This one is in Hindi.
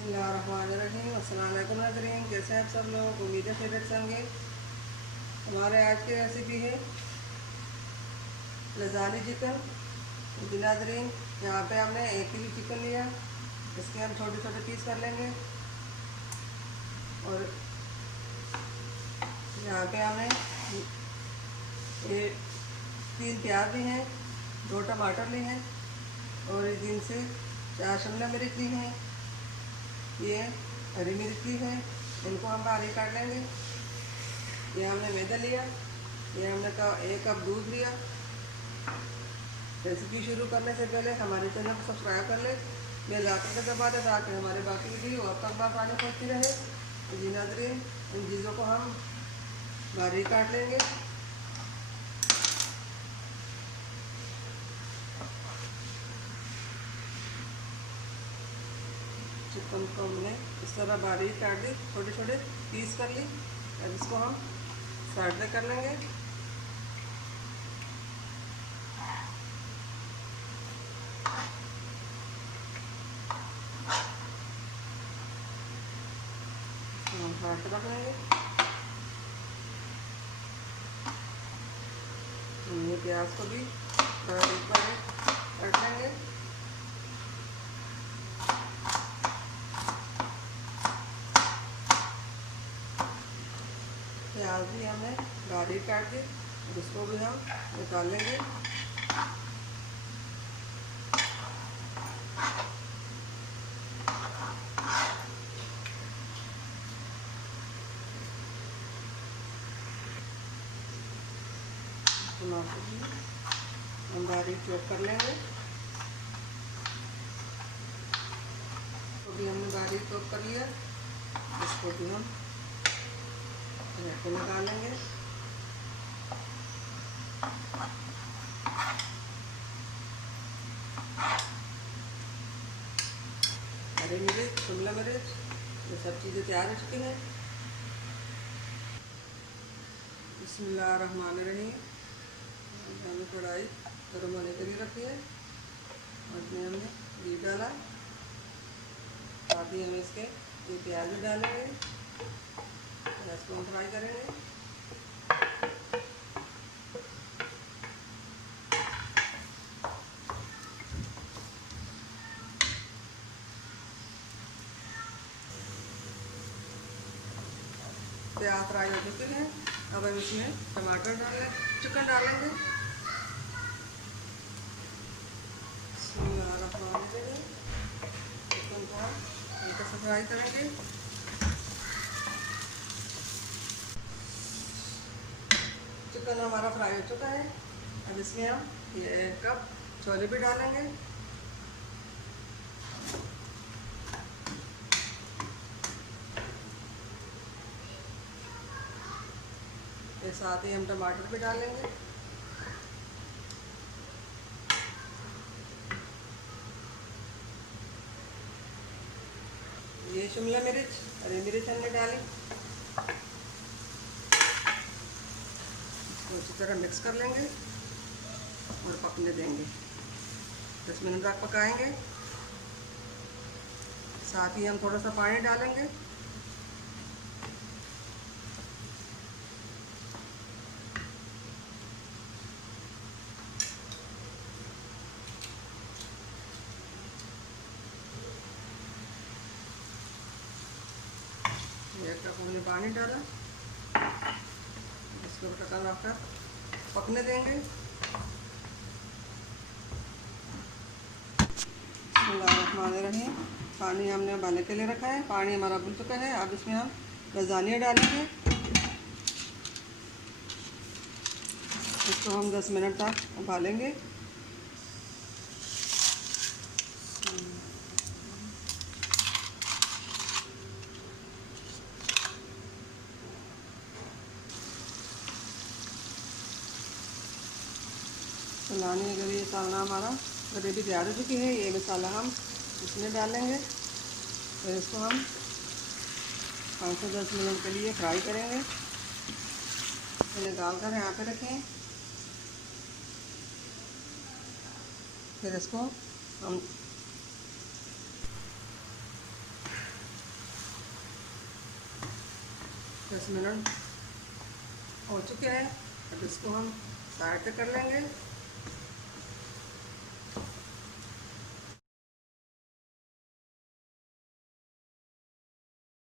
बिस्मिल्लाहिर्रहमानिर्रहीम। अस्सलाम वालेकुम नाज़रीन, कैसे हैं आप सब लोग। उम्मीद है खैरियत से होंगे। हमारे आज की रेसिपी है लज़ानी चिकन। जी नाज़रीन, यहाँ पे हमने 1 किलो चिकन लिया। इसके हम छोटे छोटे पीस कर लेंगे। और यहाँ पे हमें ये 3 प्याज ली हैं, 2 टमाटर लिए हैं और इनसे 4 शिमला मिर्च ली हैं। ये हरी मिर्च ली है, इनको हम बारीक काट लेंगे। ये हमने मैदा लिया, ये हमने 1 कप दूध लिया। रेसिपी शुरू करने से पहले हमारे चैनल को सब्सक्राइब कर ले, बेल आइकन को दबा दें ताकि हमारे बाकी वीडियो अब तक बात आने पड़ती रहे। जी नाज़रीन, इन चीज़ों को हम बारीक काट लेंगे। चिकन को हमने इस तरह बारीक काट दी, छोटे छोटे पीस कर ली। अब इसको हम साइड में कर लेंगे। हम साइड रख लेंगे। ये प्याज को भी बारीक काट लेंगे। प्याज भी हमने बारीक काट दी, इसको भी हम निकाल लेंगे। टमाटर भी हम बारीक चॉप कर लेंगे। तो भी हमने बारीक चॉप कर लिया, इसको भी हम निकाल लेंगे। हरी मिर्च, शिमला मिर्च, ये सब चीज़ें तैयार हो चुकी हैं। बिस्मिल्लाहिर्रहमानिर्रहीम। हमने कढ़ाई गर्म होने के लिए रखी है और इसमें हमने घी डाला। साथ ही हम इसके ये प्याज भी डालेंगे, प्याज को हम फ्राई करेंगे। प्याज फ्राई हो चुके हैं। अब हम इसमें टमाटर चिकन डालेंगे। चिकन को हम हल्का सा फ्राई करेंगे। चिकन हमारा फ्राई हो चुका है। अब इसमें हम ये 1 कप छोले भी डालेंगे। फिर साथ ही हम टमाटर भी डालेंगे। ये शिमला मिर्च, हरी मिर्च हमने डाली। इसको अच्छी तरह मिक्स कर लेंगे और पकने देंगे। 10 मिनट तक पकाएंगे। साथ ही हम थोड़ा सा पानी डालेंगे। एक कप हमने पानी डाला, इसको ढक्कन रखकर पकने देंगे। बिस्मिल्लाहिर्रहमानिर्रहीम। पानी हमने उबालने के लिए रखा है, पानी हमारा उबल चुका है। अब इसमें हम लज़ानिया डालेंगे। इसको हम 10 मिनट तक उबालेंगे। चलाने अगर ये सालना हमारा ग्रेवी तैयार हो चुकी है, ये मसाला हम इसमें डालेंगे। फिर इसको हम 5 से 10 मिनट के लिए फ्राई करेंगे। निकाल कर यहाँ पे रखें। फिर इसको हम 10 मिनट हो चुके हैं। अब इसको हम साइड पे कर लेंगे।